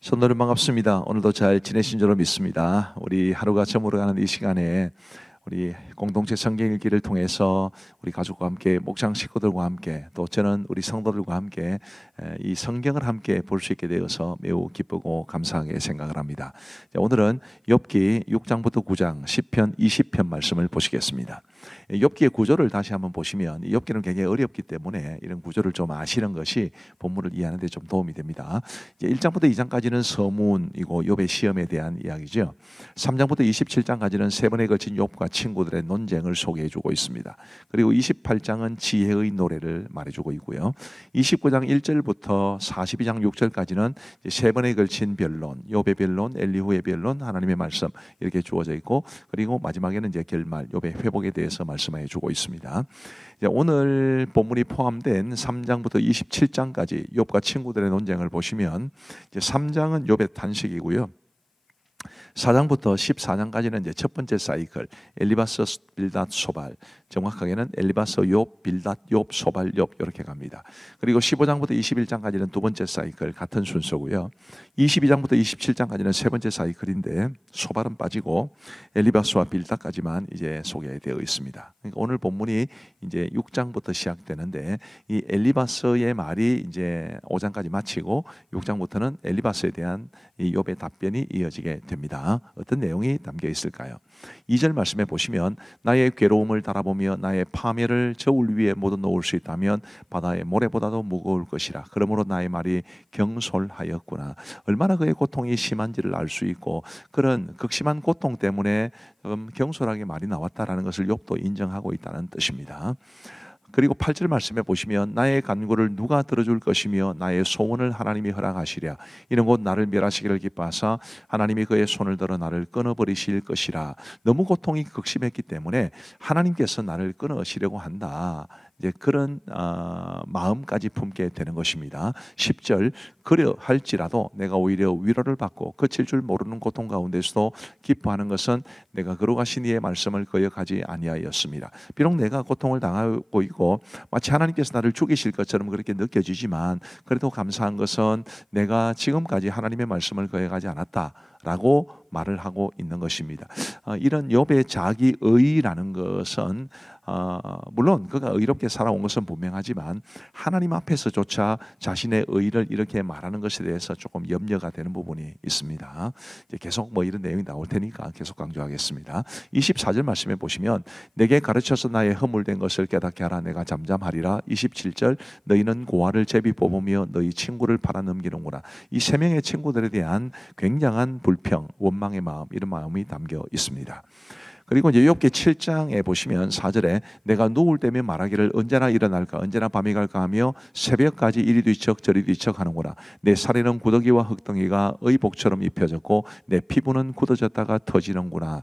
성도님 반갑습니다. 오늘도 잘 지내신 줄로 믿습니다. 우리 하루가 저물어 가는 이 시간에 우리 공동체 성경 읽기를 통해서 우리 가족과 함께 목장 식구들과 함께 또 저는 우리 성도들과 함께 이 성경을 함께 볼 수 있게 되어서 매우 기쁘고 감사하게 생각을 합니다. 오늘은 욥기 6장부터 9장 10편 20편 말씀을 보시겠습니다. 욥기의 구조를 다시 한번 보시면 욥기는 굉장히 어렵기 때문에 이런 구조를 좀 아시는 것이 본문을 이해하는 데 좀 도움이 됩니다. 이제 1장부터 2장까지는 서문이고 욥의 시험에 대한 이야기죠. 3장부터 27장까지는 세 번에 걸친 욥과 친구들의 논쟁을 소개해 주고 있습니다. 그리고 28장은 지혜의 노래를 말해주고 있고요. 29장 1절부터 42장 6절까지는 세 번에 걸친 변론, 욥의 변론, 엘리후의 변론, 하나님의 말씀 이렇게 주어져 있고, 그리고 마지막에는 이제 결말, 욥의 회복에 대해서 말씀해 주고 있습니다. 오늘 본문이 포함된 3장부터 27장까지 욥과 친구들의 논쟁을 보시면, 이제 3장은 욥의 탄식이고요. 4장부터 14장까지는 이제 첫 번째 사이클, 엘리바스, 빌닷, 소발, 정확하게는 엘리바스, 욥, 빌닷, 욥, 소발, 욥 이렇게 갑니다. 그리고 15장부터 21장까지는 두 번째 사이클, 같은 순서고요. 22장부터 27장까지는 세 번째 사이클인데 소발은 빠지고 엘리바스와 빌닷까지만 이제 소개되어 있습니다. 그러니까 오늘 본문이 이제 6장부터 시작되는데, 이 엘리바스의 말이 이제 5장까지 마치고 6장부터는 엘리바스에 대한 이 욥의 답변이 이어지게 됩니다. 어떤 내용이 담겨 있을까요? 2절 말씀에 보시면, 나의 괴로움을 달아보며 나의 파멸을 저울 위에 모두 놓을 수 있다면 바다의 모래보다도 무거울 것이라. 그러므로 나의 말이 경솔하였구나. 얼마나 그의 고통이 심한지를 알 수 있고, 그런 극심한 고통 때문에 경솔하게 말이 나왔다라는 것을 욥도 인정하고 있다는 뜻입니다. 그리고 8절 말씀에 보시면, 나의 간구를 누가 들어줄 것이며 나의 소원을 하나님이 허락하시랴. 이는 곧 나를 멸하시기를 기뻐하사 하나님이 그의 손을 들어 나를 끊어버리실 것이라. 너무 고통이 극심했기 때문에 하나님께서 나를 끊으시려고 한다. 이제 그런 마음까지 품게 되는 것입니다. 10절, 그려 할지라도 내가 오히려 위로를 받고 그칠 줄 모르는 고통 가운데서도 기뻐하는 것은 내가 거룩하신 이의 말씀을 거역하지 아니하였습니다. 비록 내가 고통을 당하고 있고 마치 하나님께서 나를 죽이실 것처럼 그렇게 느껴지지만, 그래도 감사한 것은 내가 지금까지 하나님의 말씀을 거역하지 않았다 라고 말을 하고 있는 것입니다. 이런 욥의 자기의라는 것은 물론 그가 의롭게 살아온 것은 분명하지만 하나님 앞에서조차 자신의 의를 이렇게 말하는 것에 대해서 조금 염려가 되는 부분이 있습니다. 이제 계속 이런 내용이 나올 테니까 계속 강조하겠습니다. 24절 말씀에 보시면, 내게 가르쳐서 나의 허물된 것을 깨닫게 하라. 내가 잠잠하리라. 27절, 너희는 고아를 제비 뽑으며 너희 친구를 팔아넘기는구나. 이 세 명의 친구들에 대한 굉장한 불평, 원망의 마음, 이런 마음이 담겨 있습니다. 그리고 이제 욥기 7장에 보시면 4절에, 내가 누울 때면 말하기를 언제나 일어날까, 언제나 밤이 갈까 하며 새벽까지 이리 뒤척 저리 뒤척 하는구나. 내 살에는 구더기와 흙덩이가 의복처럼 입혀졌고 내 피부는 굳어졌다가 터지는구나.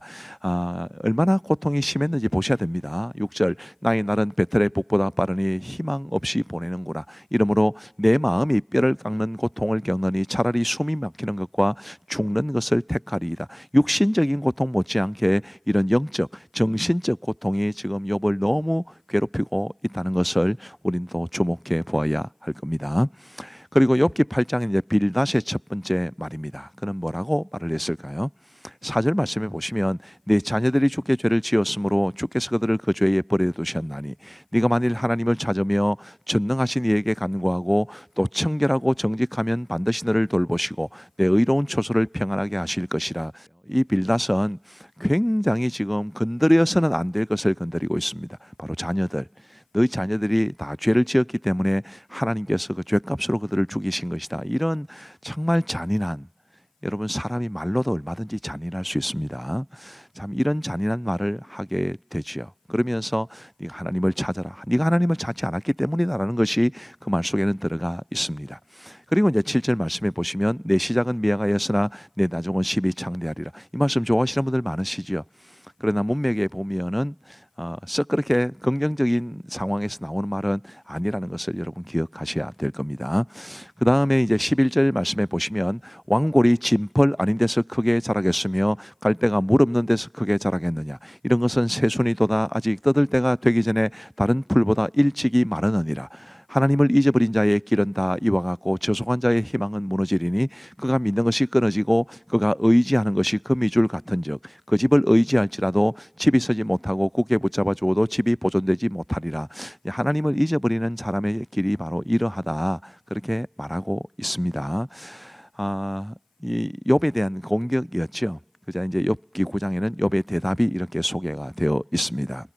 얼마나 고통이 심했는지 보셔야 됩니다. 6절, 나의 날은 배틀의 북보다 빠르니 희망 없이 보내는구나. 이러므로 내 마음이 뼈를 깎는 고통을 겪느니 차라리 숨이 막히는 것과 죽는 것을 택하리이다. 육신적인 고통 못지않게 이런 영적, 정신적 고통이 지금 욥을 너무 괴롭히고 있다는 것을 우리는 또 주목해 보아야 할 겁니다. 그리고 욥기 8장은 이제 빌닷의 첫 번째 말입니다. 그는 뭐라고 말을 했을까요? 4절 말씀에 보시면, 내 자녀들이 주께 죄를 지었으므로 주께서 그들을 그 죄에 버려두셨나니 네가 만일 하나님을 찾으며 전능하신 이에게 간구하고 또 청결하고 정직하면 반드시 너를 돌보시고 내 의로운 초소를 평안하게 하실 것이라. 이 빌닷은 굉장히 지금 건드려서는 안 될 것을 건드리고 있습니다. 바로 자녀들. 너희 자녀들이 다 죄를 지었기 때문에 하나님께서 그 죄값으로 그들을 죽이신 것이다. 이런 정말 잔인한, 여러분 사람이 말로도 얼마든지 잔인할 수 있습니다. 참 이런 잔인한 말을 하게 되지요. 그러면서 네가 하나님을 찾아라. 네가 하나님을 찾지 않았기 때문이다라는 것이 그 말 속에는 들어가 있습니다. 그리고 이제 7절 말씀에 보시면, 내 시작은 미약하였으나 내 나중은 심히 창대하리라. 이 말씀 좋아하시는 분들 많으시죠. 그러나 문맥에 보면은 썩 그렇게 긍정적인 상황에서 나오는 말은 아니라는 것을 여러분 기억하셔야 될 겁니다. 그 다음에 이제 11절 말씀에 보시면, 왕골이 진펄 아닌 데서 크게 자라겠으며 갈대가 물 없는 데서 크게 자라겠느냐. 이런 것은 새순이 돋아 아직 뜯을 때가 되기 전에 다른 풀보다 일찍이 마르느니라. 하나님을 잊어버린 자의 길은 다 이와 같고 저속한 자의 희망은 무너지리니 그가 믿는 것이 끊어지고 그가 의지하는 것이 거미줄 같은즉 그 집을 의지할지라도 집이 서지 못하고 굳게 붙잡아 주어도 집이 보존되지 못하리라. 하나님을 잊어버리는 사람의 길이 바로 이러하다, 그렇게 말하고 있습니다. 이 욥에 대한 공격이었죠. 그자 이제 욥기 9장에는 욥의 대답이 이렇게 소개가 되어 있습니다.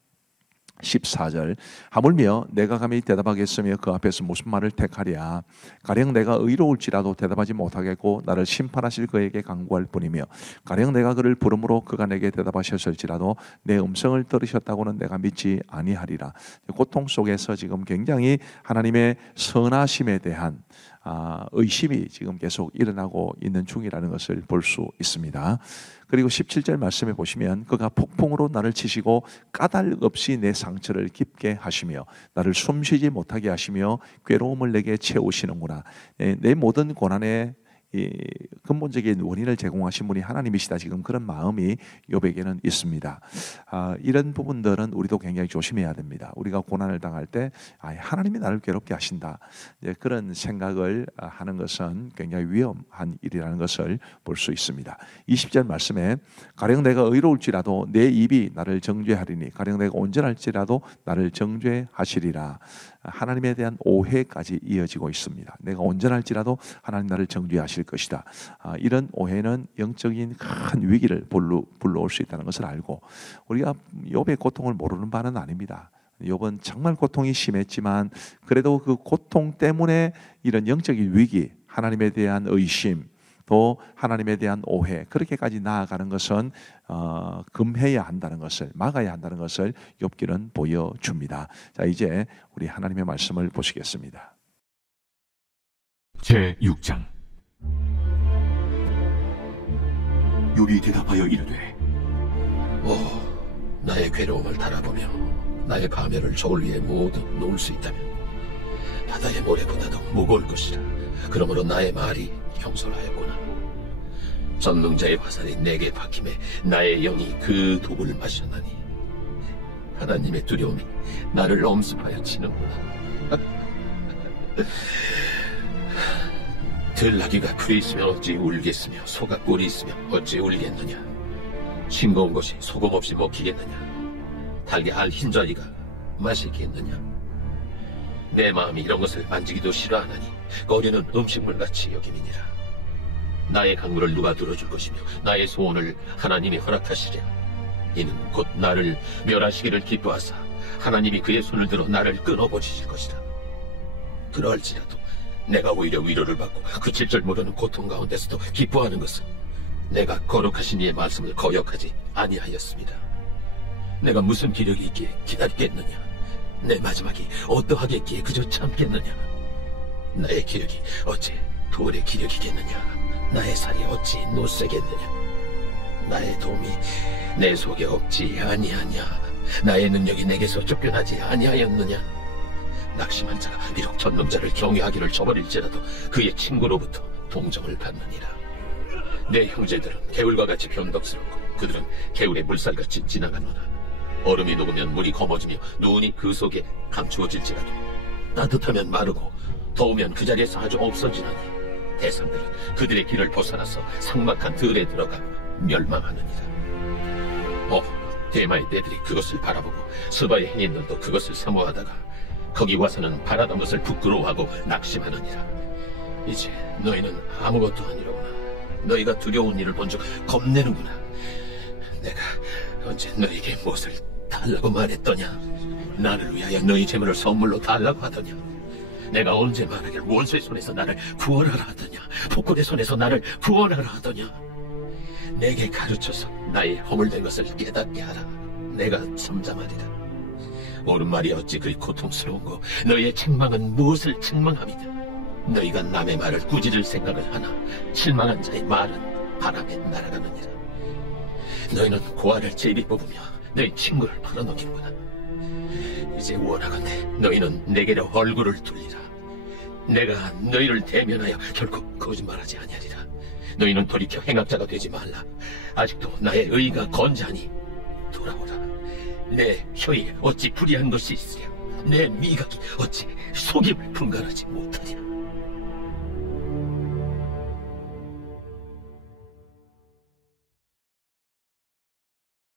14절, 하물며 내가 감히 대답하겠으며 그 앞에서 무슨 말을 택하랴. 가령 내가 의로울지라도 대답하지 못하겠고 나를 심판하실 그에게 간구할 뿐이며 가령 내가 그를 부름으로 그가 내게 대답하셨을지라도 내 음성을 들으셨다고는 내가 믿지 아니하리라. 고통 속에서 지금 굉장히 하나님의 선하심에 대한 의심이 지금 계속 일어나고 있는 중이라는 것을 볼 수 있습니다. 그리고 17절 말씀에 보시면 그가 폭풍으로 나를 치시고 까닭 없이 내 상처를 깊게 하시며 나를 숨쉬지 못하게 하시며 괴로움을 내게 채우시는구나. 내 모든 고난의 이 근본적인 원인을 제공하신 분이 하나님이시다. 지금 그런 마음이 욥에게는 있습니다. 이런 부분들은 우리도 굉장히 조심해야 됩니다. 우리가 고난을 당할 때 하나님이 나를 괴롭게 하신다, 그런 생각을 하는 것은 굉장히 위험한 일이라는 것을 볼 수 있습니다. 20절 말씀에 가령 내가 의로울지라도 내 입이 나를 정죄하리니 가령 내가 온전할지라도 나를 정죄하시리라. 하나님에 대한 오해까지 이어지고 있습니다. 내가 온전할지라도 하나님 나를 정죄하실 것이다. 이런 오해는 영적인 큰 위기를 불러올 수 있다는 것을 알고, 우리가 욥의 고통을 모르는 바는 아닙니다. 욥은 정말 고통이 심했지만 그래도 그 고통 때문에 이런 영적인 위기, 하나님에 대한 의심, 또 하나님에 대한 오해, 그렇게까지 나아가는 것은 금해야 한다는 것을, 막아야 한다는 것을 욥기는 보여줍니다. 자, 이제 우리 하나님의 말씀을 보시겠습니다. 제6장. 욥이 대답하여 이르되 나의 괴로움을 달아보며 나의 파멸을 저울 위에 모두 놓을 수 있다면 바다의 모래보다도 무거울 것이라. 그러므로 나의 말이 경솔하였구나. 전능자의 화살이 내게 박힘에 나의 영이 그 독을 마셨나니 하나님의 두려움이 나를 엄습하여 치는구나. 들나귀가 풀이 있으면 어찌 울겠으며 소가 꿀이 있으면 어찌 울겠느냐. 싱거운 것이 소금 없이 먹히겠느냐. 달게 알 흰자리가 마시겠느냐. 내 마음이 이런 것을 만지기도 싫어하나니 꺼리는 음식물같이 여김이니라. 나의 강물을 누가 들어줄 것이며 나의 소원을 하나님이 허락하시랴. 이는 곧 나를 멸하시기를 기뻐하사 하나님이 그의 손을 들어 나를 끊어버리실 것이라. 그러할지라도 내가 오히려 위로를 받고 그칠 줄 모르는 고통 가운데서도 기뻐하는 것은 내가 거룩하신 이의 말씀을 거역하지 아니하였습니다. 내가 무슨 기력이 있기에 기다리겠느냐. 내 마지막이 어떠하겠기에 그저 참겠느냐. 나의 기력이 어찌 돌의 기력이겠느냐. 나의 살이 어찌 노쇠겠느냐. 나의 도움이 내 속에 없지 아니하냐. 나의 능력이 내게서 쫓겨나지 아니하였느냐. 낙심한 자가 비록 전능자를 경외하기를 저버릴지라도 그의 친구로부터 동정을 받느니라. 내 형제들은 개울과 같이 변덕스럽고 그들은 개울의 물살같이 지나가노라. 얼음이 녹으면 물이 검어지며 눈이 그 속에 감추어질지라도 따뜻하면 마르고 더우면 그 자리에서 아주 없어지나니 대상들은 그들의 길을 벗어나서 삭막한 들에 들어가 멸망하느니라. 대마의 떼들이 그것을 바라보고 스바의 행인들도 그것을 사모하다가 거기 와서는 바라던 것을 부끄러워하고 낙심하느니라. 이제 너희는 아무것도 아니로구나. 너희가 두려운 일을 본즉 겁내는구나. 내가 언제 너희에게 무엇을 달라고 말했더냐. 나를 위하여 너희 재물을 선물로 달라고 하더냐. 내가 언제 말하길 원수의 손에서 나를 구원하라 하더냐. 폭군의 손에서 나를 구원하라 하더냐. 내게 가르쳐서 나의 허물된 것을 깨닫게 하라. 내가 잠잠하리라. 옳은 말이 어찌 그리 고통스러운고 너희의 책망은 무엇을 책망함이냐. 너희가 남의 말을 꾸짖을 생각을 하나 실망한 자의 말은 바람에 날아가느니라. 너희는 고아를 제비 뽑으며 너희 친구를 팔아넘기는구나. 이제 원하건대 너희는 내게로 얼굴을 돌리라. 내가 너희를 대면하여 결코 거짓말하지 아니하리라. 너희는 돌이켜 행악자가 되지 말라. 아직도 나의 의가 건재하니 돌아오라. 내 혀에 어찌 불의한 것이 있으랴. 내 미각이 어찌 속임을 분간하지 못하랴.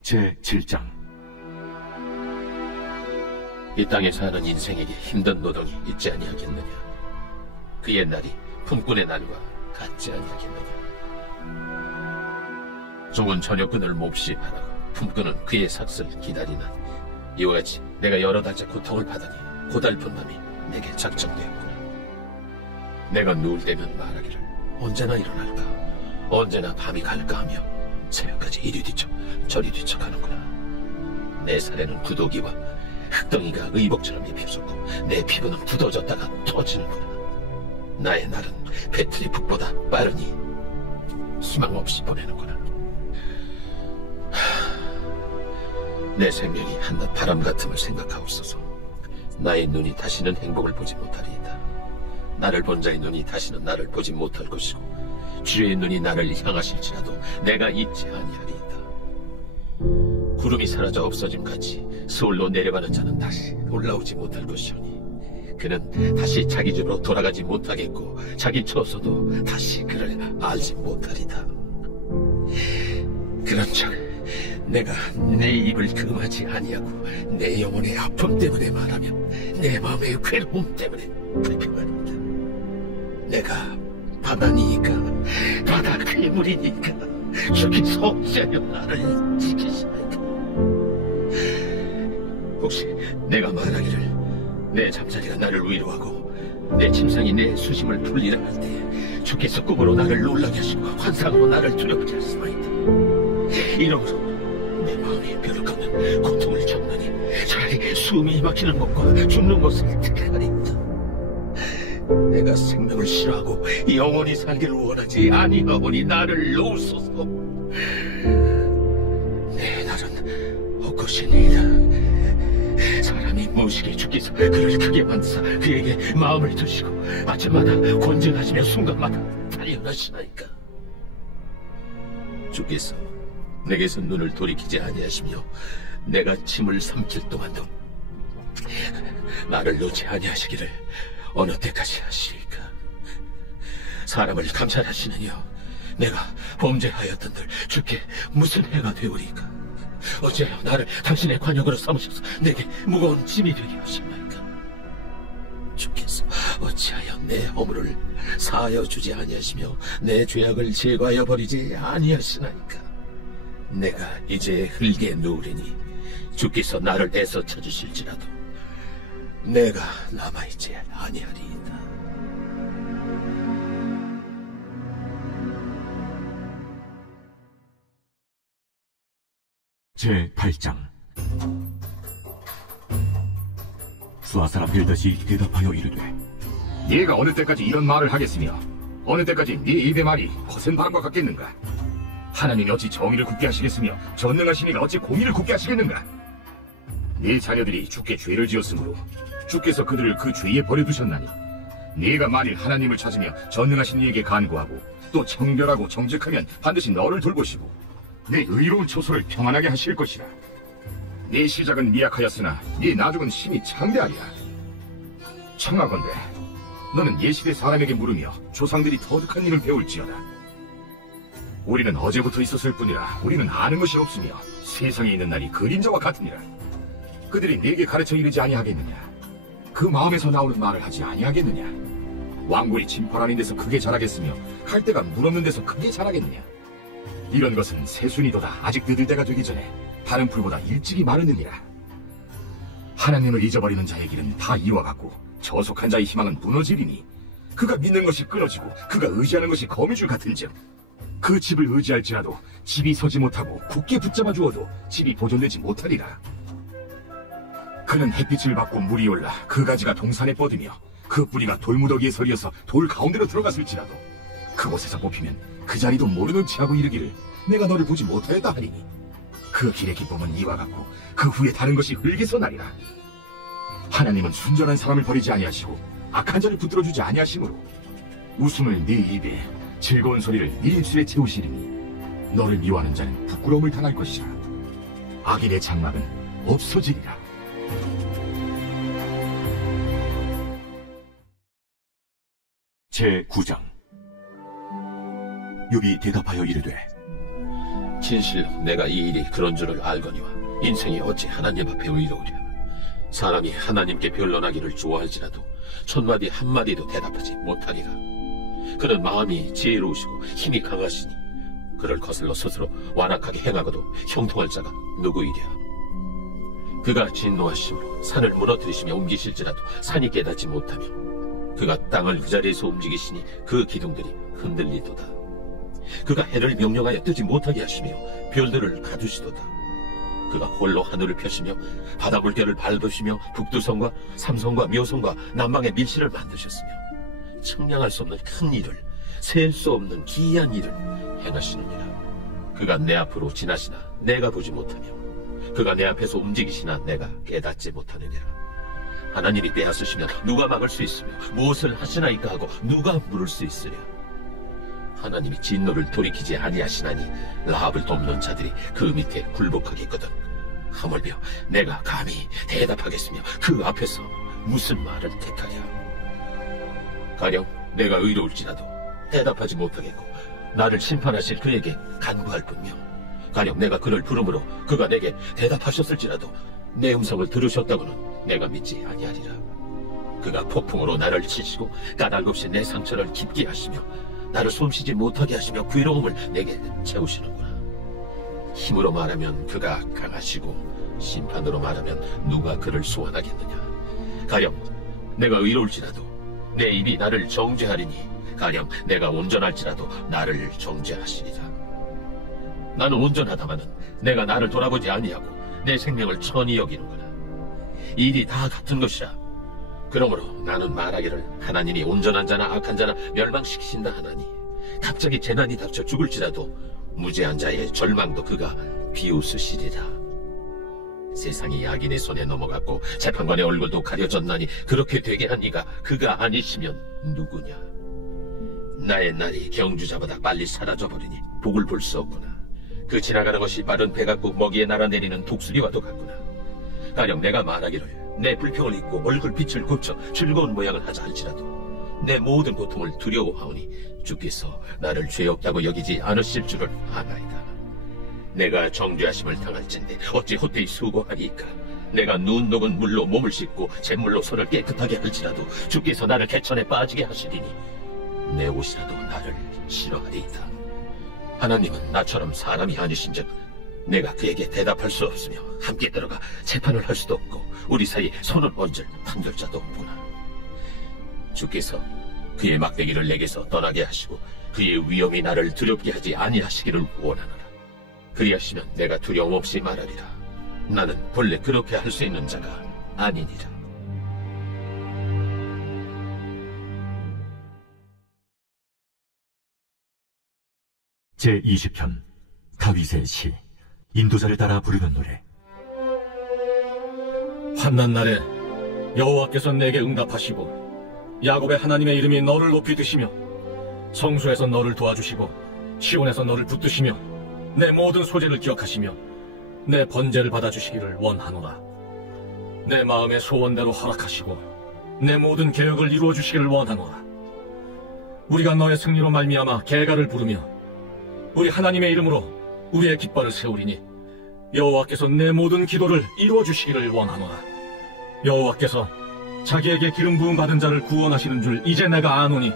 제7장. 이 땅에 사는 인생에게 힘든 노동이 있지 아니하겠느냐. 그의 날이 품꾼의 날과 같지 아니하겠느냐. 좋은 저녁근을 몹시 바라고 품꾼은 그의 삭슬 기다리나 이와 같이 내가 여러 달째 고통을 받으니 고달픈 밤이 내게 작정되었구나. 내가 누울 때면 말하기를 언제나 일어날까, 언제나 밤이 갈까 하며 새벽까지 이리 뒤척 저리 뒤척하는구나. 내 살에는 구더기와 흙덩이가 의복처럼 입혀졌고 내 피부는 굳어졌다가 터지는구나. 나의 날은 배틀의 북보다 빠르니 희망 없이 보내는구나. 내 생명이 한낱 바람 같음을 생각하옵소서. 나의 눈이 다시는 행복을 보지 못하리이다. 나를 본 자의 눈이 다시는 나를 보지 못할 것이고 주의 눈이 나를 향하실지라도 내가 잊지 아니하리이다. 구름이 사라져 없어짐 같이 서울로 내려가는 자는 다시 올라오지 못할 것이오니 그는 다시 자기 집으로 돌아가지 못하겠고 자기 처소도 다시 그를 알지 못하리다. 그런즉 내가 내 입을 금하지 아니하고 내 영혼의 아픔 때문에 말하면 내 마음의 괴로움 때문에 불평하리이다. 내가 바다니까 바다 괴물이니까 주께서 어찌하여 나를 지키시나이까. 혹시 내가 말하기를 내 잠자리가 나를 위로하고 내 침상이 내 수심을 풀리라 할 때 주께서 꿈으로 나를 놀라게 하시고 환상으로 나를 두렵게 하시나이다. 이러므로 내 마음이 벼룩 없는 고통을 겪느니 차라리 숨이 막히는 것과 죽는 것을 택하리이다. 내가 생명을 싫어하고 영원히 살기를 원하지 아니하오니 나를 놓으소서. 내 날은 헛것이니이다. 사람이 무식히 주께서 그를 크게 만드사 그에게 마음을 두시고 아침마다 권증하시며 순간마다 단련하시나이까. 주께서 내게서 눈을 돌이키지 아니하시며 내가 침을 삼킬 동안도 나를 놓지 아니하시기를 어느 때까지 하시리까. 사람을 감찰하시느니요 내가 범죄하였던들 주께 무슨 해가 되오리까. 어찌하여 나를 당신의 관역으로 삼으셔서 내게 무거운 짐이 되게 하셨나이까. 주께서 어찌하여 내 허물을 사하여 주지 아니하시며 내 죄악을 제거하여 버리지 아니하시나이까. 내가 이제 흙에 누우리니 주께서 나를 애써 찾으실지라도 내가 남아있지 아니하리이다. 제8장. 수아사라 빌닷이 대답하여 이르되 네가 어느 때까지 이런 말을 하겠으며 어느 때까지 네 입의 말이 허센 바람과 같겠는가? 하나님이 어찌 정의를 굳게 하시겠으며 전능하신 이가 어찌 공의를 굳게 하시겠는가? 네 자녀들이 주께 죄를 지었으므로 주께서 그들을 그 죄에 버려두셨나니 네가 만일 하나님을 찾으며 전능하신 이에게 간구하고 또 청결하고 정직하면 반드시 너를 돌보시고 내 의로운 처소를 평안하게 하실 것이라. 네 시작은 미약하였으나 네 나중은 심히 창대하리라. 청하건대 너는 예시대 사람에게 물으며 조상들이 터득한 일을 배울지어다. 우리는 어제부터 있었을 뿐이라 우리는 아는 것이 없으며 세상에 있는 날이 그림자와 같으니라. 그들이 네게 가르쳐 이르지 아니하겠느냐? 그 마음에서 나오는 말을 하지 아니하겠느냐? 왕골이 진펄 아닌 데서 크게 자라겠으며 갈대가 물 없는 데서 크게 자라겠느냐? 이런 것은 새순이도다 아직 늦을 때가 되기 전에 다른 풀보다 일찍이 마르느니라. 하나님을 잊어버리는 자의 길은 다 이와 같고 저속한 자의 희망은 무너지리니 그가 믿는 것이 끊어지고 그가 의지하는 것이 거미줄 같은즉 그 집을 의지할지라도 집이 서지 못하고 굳게 붙잡아 주어도 집이 보존되지 못하리라. 그는 햇빛을 받고 물이 올라 그 가지가 동산에 뻗으며 그 뿌리가 돌무더기에 서리어서 돌 가운데로 들어갔을지라도 그곳에서 뽑히면 그 자리도 모르는 체하고 이르기를 내가 너를 보지 못하였다 하리니 그 길의 기쁨은 이와 같고 그 후에 다른 것이 흙에서 나리라. 하나님은 순전한 사람을 버리지 아니하시고 악한 자를 붙들어주지 아니하시므로 웃음을 네 입에 즐거운 소리를 네 입술에 채우시리니 너를 미워하는 자는 부끄러움을 당할 것이라. 악인의 장막은 없어지리라. 제9장. 욥이 대답하여 이르되 진실로 내가 이 일이 그런 줄을 알거니와 인생이 어찌 하나님 앞에 의로우랴. 사람이 하나님께 변론하기를 좋아할지라도 천마디 한마디도 대답하지 못하리라. 그는 마음이 지혜로우시고 힘이 강하시니 그를 거슬러 스스로 완악하게 행하고도 형통할 자가 누구이랴. 그가 진노하심으로 산을 무너뜨리시며 옮기실지라도 산이 깨닫지 못하며 그가 땅을 그 자리에서 움직이시니 그 기둥들이 흔들리도다. 그가 해를 명령하여 뜨지 못하게 하시며 별들을 가두시도다. 그가 홀로 하늘을 펴시며 바다 물결을 밟으시며 북두성과 삼성과 묘성과 남방의 밀실을 만드셨으며 측량할 수 없는 큰 일을, 셀 수 없는 기이한 일을 행하시느니라. 그가 내 앞으로 지나시나 내가 보지 못하며 그가 내 앞에서 움직이시나 내가 깨닫지 못하느니라. 하나님이 빼앗으시면 누가 막을 수 있으며 무엇을 하시나이까 하고 누가 물을 수 있으랴. 하나님이 진노를 돌이키지 아니하시나니 라합을 돕는 자들이 그 밑에 굴복하겠거든. 하물며 내가 감히 대답하겠으며 그 앞에서 무슨 말을 택하랴. 가령 내가 의로울지라도 대답하지 못하겠고 나를 심판하실 그에게 간구할 뿐이며 가령 내가 그를 부르므로 그가 내게 대답하셨을지라도 내 음성을 들으셨다고는 내가 믿지 아니하리라. 그가 폭풍으로 나를 치시고 까닭없이 내 상처를 깊게 하시며 나를 숨쉬지 못하게 하시며 괴로움을 내게 채우시는구나. 힘으로 말하면 그가 강하시고 심판으로 말하면 누가 그를 소환하겠느냐. 가령 내가 의로울지라도 내 입이 나를 정죄하리니 가령 내가 온전할지라도 나를 정죄하시리라. 나는 온전하다마는 내가 나를 돌아보지 아니하고 내 생명을 천히 여기는구나. 일이 다 같은 것이라. 그러므로 나는 말하기를 하나님이 온전한 자나 악한 자나 멸망시키신다 하나니 갑자기 재난이 닥쳐 죽을지라도 무죄한 자의 절망도 그가 비웃으시리라. 세상이 악인의 손에 넘어갔고 재판관의 얼굴도 가려졌나니 그렇게 되게 한 이가 그가 아니시면 누구냐. 나의 날이 경주자보다 빨리 사라져버리니 복을 볼 수 없구나. 그 지나가는 것이 마른 배 같고 먹이에 날아내리는 독수리와도 같구나. 가령 내가 말하기를 내 불평을 잊고 얼굴빛을 고쳐 즐거운 모양을 하자 할지라도 내 모든 고통을 두려워하오니 주께서 나를 죄 없다고 여기지 않으실 줄을 아나이다. 내가 정죄하심을 당할진대 어찌 헛되이 수고하리이까. 내가 눈 녹은 물로 몸을 씻고 잿물로 손을 깨끗하게 할지라도 주께서 나를 개천에 빠지게 하시리니 내 옷이라도 나를 싫어하리이다. 하나님은 나처럼 사람이 아니신즉 내가 그에게 대답할 수 없으며 함께 들어가 재판을 할 수도 없고 우리 사이 손을 얹을 판결자도 없구나. 주께서 그의 막대기를 내게서 떠나게 하시고 그의 위엄이 나를 두렵게 하지 아니하시기를 원하노라. 그리하시면 내가 두려움 없이 말하리라. 나는 본래 그렇게 할 수 있는 자가 아니니라. 제20편 다윗의 시. 인도자를 따라 부르는 노래. 환난 날에 여호와께서 내게 응답하시고 야곱의 하나님의 이름이 너를 높이 드시며 성소에서 너를 도와주시고 시온에서 너를 붙드시며 내 모든 소재를 기억하시며 내 번제를 받아주시기를 원하노라. 내 마음의 소원대로 허락하시고 내 모든 계획을 이루어주시기를 원하노라. 우리가 너의 승리로 말미암아 계가를 부르며 우리 하나님의 이름으로 우리의 깃발을 세우리니 여호와께서 내 모든 기도를 이루어주시기를 원하노라. 여호와께서 자기에게 기름 부음 받은 자를 구원하시는 줄 이제 내가 아노니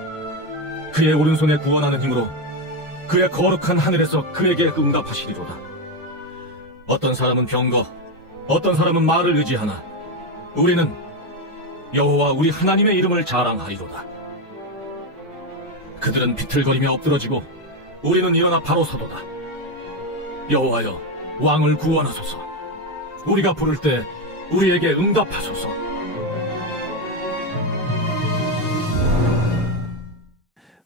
그의 오른손에 구원하는 힘으로 그의 거룩한 하늘에서 그에게 응답하시리로다. 어떤 사람은 병거, 어떤 사람은 말을 의지하나 우리는 여호와 우리 하나님의 이름을 자랑하리로다. 그들은 비틀거리며 엎드러지고 우리는 일어나 바로 서도다. 여호와여, 왕을 구원하소서. 우리가 부를 때 우리에게 응답하소서.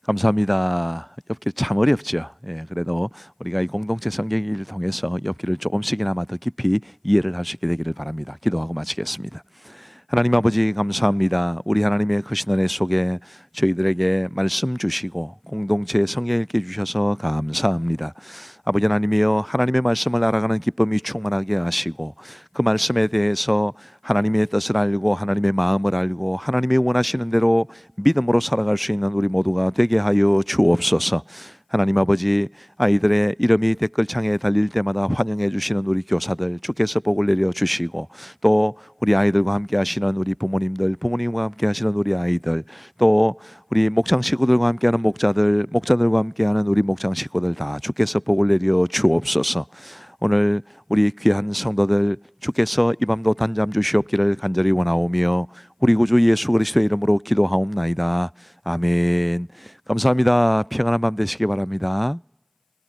감사합니다. 욥기 참 어렵죠. 그래도 우리가 이 공동체 성경일을 통해서 욥기를 조금씩이나마 더 깊이 이해를 할 수 있게 되기를 바랍니다. 기도하고 마치겠습니다. 하나님 아버지 감사합니다. 우리 하나님의 크신 은혜 속에 저희들에게 말씀 주시고 공동체 성경 읽게 주셔서 감사합니다. 아버지 하나님이여, 하나님의 말씀을 알아가는 기쁨이 충만하게 하시고 그 말씀에 대해서 하나님의 뜻을 알고 하나님의 마음을 알고 하나님이 원하시는 대로 믿음으로 살아갈 수 있는 우리 모두가 되게 하여 주옵소서. 하나님 아버지, 아이들의 이름이 댓글창에 달릴 때마다 환영해 주시는 우리 교사들 주께서 복을 내려 주시고, 또 우리 아이들과 함께 하시는 우리 부모님들, 부모님과 함께 하시는 우리 아이들, 또 우리 목장 식구들과 함께하는 목자들, 목자들과 함께하는 우리 목장 식구들 다 주께서 복을 내려 주옵소서. 오늘 우리 귀한 성도들 주께서 이 밤도 단잠 주시옵기를 간절히 원하오며 우리 구주 예수 그리스도의 이름으로 기도하옵나이다. 아멘. 감사합니다. 평안한 밤 되시기 바랍니다.